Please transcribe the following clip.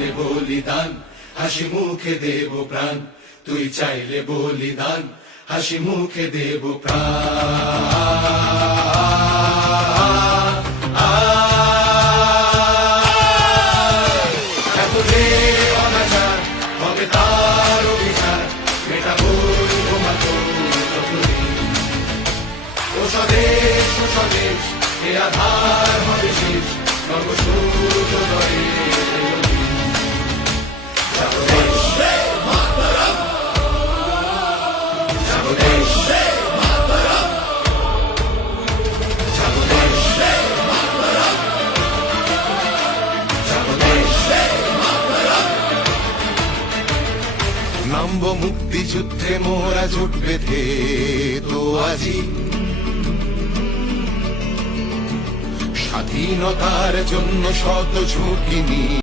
চাইলে বলিদান, হাসি মুখে দেব প্রাণ। তুই চাইলে বলিদান, হাসি মুখে দেব প্রাণ। এত যে অনাচার হবে তার অভিচার, মেটাবই তোমাকে যতদিন। ও স্বদেশ, ও স্বদেশ, এ আধার হবে শেষ, সর্বসূর্যোদয়ের দিন। যাবো দেশ, যাবো দেশ, যাবো দেশ, যাবো দেশ। নামব মুক্তিযুদ্ধে মোরা জোট বেঁধে তো আজি, স্বাধীনতার জন্য শত ঝুঁকি নিয়ে